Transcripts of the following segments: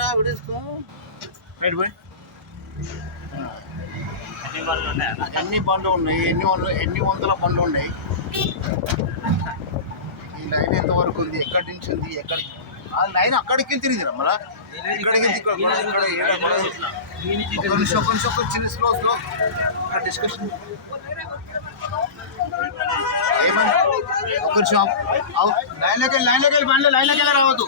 రా విడేసుకో right bye. ఎన్ని బండ్లు ఉన్నాయి, ఎన్ని వందల బండ్లు ఉన్నాయి. ఈ లైన్ ఎంతవరకు ఉంది, ఎక్కడి నుంచి ఉంది, ఎక్కడి ఆ లైన్ అక్కడికి తిరిగిరా మళ్ళా ఇక్కడికి ఒక చిన్న స్లో డిస్కషన్ ఏమన్నా ఒక నిమిషం లైన్లోకి వెళ్ళి బండ్లు లైన్లోకి వెళ్ళి రావద్దు.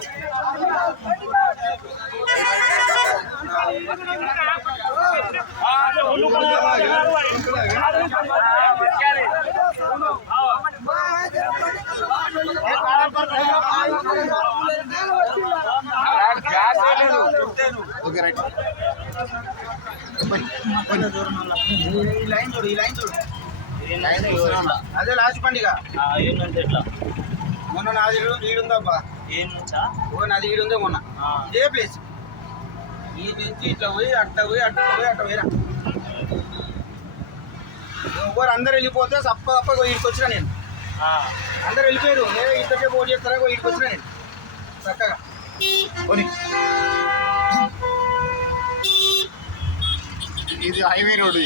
Okay right. ఈ లైన్ చూడు అదే లాస్ట్ పండుగ ఏంటంటే ఎట్లా మొన్న నాది ఈడుందబ్బా. ఏం నుంచా నాది ఈడుందే మొన్న ఇదే ప్లేస్. ఈ నుంచి ఇట్లా పోయి అట్లా పోయి అట్లా పోయినా ఎవరు అందరు వెళ్ళిపోతే తప్ప వీడికి వచ్చినా నేను. అందరు వెళ్ళిపోయారు, నేను ఇంతకే పోటీ చేస్తారా వీడికి వచ్చినా నేను చక్కగా కొని. ఇది హైవే రోడ్,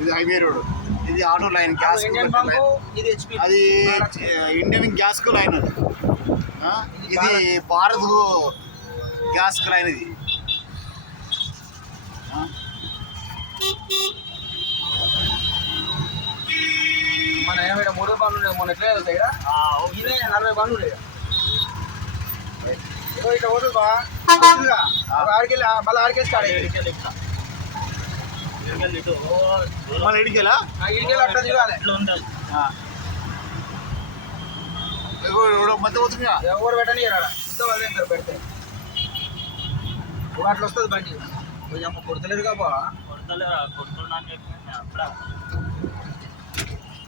ఇది హైవే రోడ్, ఇది ఆటో లైన్, గ్యాస్ ఇది అది ఇండియన్ గ్యాస్ కు లైన్, ఇది భారత్ గ్యాస్ కు లైన్. ఇది మన 3 బండ్లు ఉన్నాయి మొన్న ఎట్లా వెళ్తాయి కదా, ఇదే 40 బండ్లు ఉన్నాయి. ఇట్లా పోతుంది బా ఆడికెళ్ళి మళ్ళీ ఆడికేసి మళ్ళీ ఇడికెళ్ళా ఇడికెళ్ళి అట్లా దిగాలి. మధ్య పోతుంది ఎవరు పెట్టని ఇంత పెడితే అట్లా వస్తుంది బండి. అమ్మ కొడతలేరు కాబా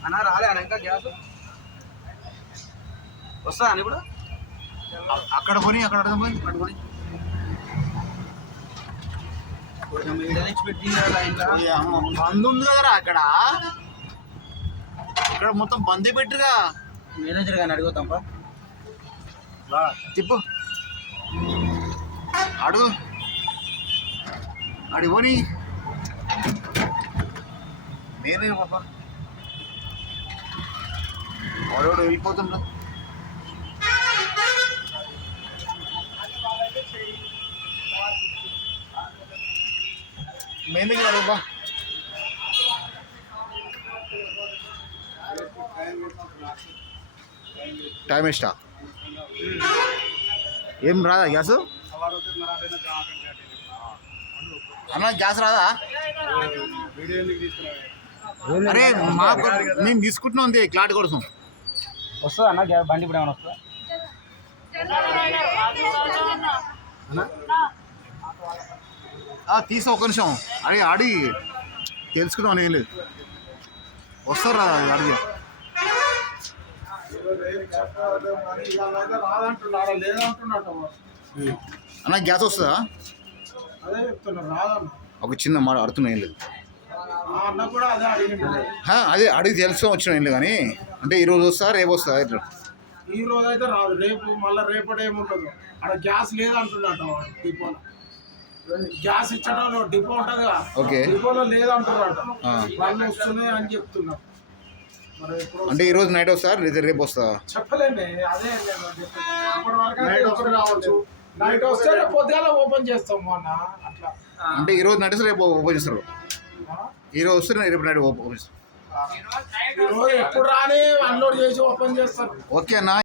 అన్నా రాలే అన్న ఇంకా గ్యాస్ వస్తుందా అని ఇప్పుడు అక్కడ కొని అక్కడ అక్కడ కొని బంద్ ఉంది కదరా అక్కడ. ఇక్కడ మొత్తం బంద్ పెట్టుగా. మేనేజర్ గాని అడుగుతాం తిప్పు అడుగు అడిగోని నేనే పాప వాడు వెళ్ళిపోతుండ్రా. మెయిన్కి రాబా టైం ఇష్టా ఏం రాదా గ్యాస్ అన్న? గ్యాస్ రాదా? అరే మాకు మేము తీసుకుంటున్నాం అంతే క్లాట్ కోసం. వస్తుందా అన్న గ్యాస్ బండి ఇప్పుడు ఏమైనా వస్తుందా? తీసా ఒక నిమిషం అడిగి తెలుసుకుందాం అని ఏం లేదు. వస్తారు రాదా అడిగి అన్న గ్యాస్ వస్తుందా? ఒక చిన్న మాట అడుగుతున్నా ఏం లేదు. అదే అడిగి తెలుసుకొని వచ్చిన ఏం లేదు కానీ అంటే ఈరోజు వస్తా రేపు వస్తా ఇట్లా. ఈ రోజు అయితే రాదు, రేపు మళ్ళీ రేపటి ఏముండదు. అక్కడ గ్యాస్ లేదంటున్నట్టు డిపోలో. గ్యాస్ ఇచ్చడంలో డిపో ఉంటుంది కదా, డిపోలో లేదంటున్నట్టు వాళ్ళు వస్తున్నాయి అని చెప్తున్నారు. అంటే ఈ రోజు నైట్ వస్తా లేదా రేపు వస్తా చెప్పలేండి. అదే ఇప్పటి వరకు రావచ్చు. నైట్ వస్తే రేపు పొద్దుగాల ఓపెన్ చేస్తాం అన్న అట్లా. అంటే ఈ రోజు నైట్ వస్తే రేపు ఓపెన్ చేస్తారు. ఈ రోజు వస్తే రేపు నైట్ ఓపెన్ చేస్తారు. ఎప్పుడు రాని అన్లోడ్ చేసి ఓపెన్ చేస్తారు. ఓకే అన్న.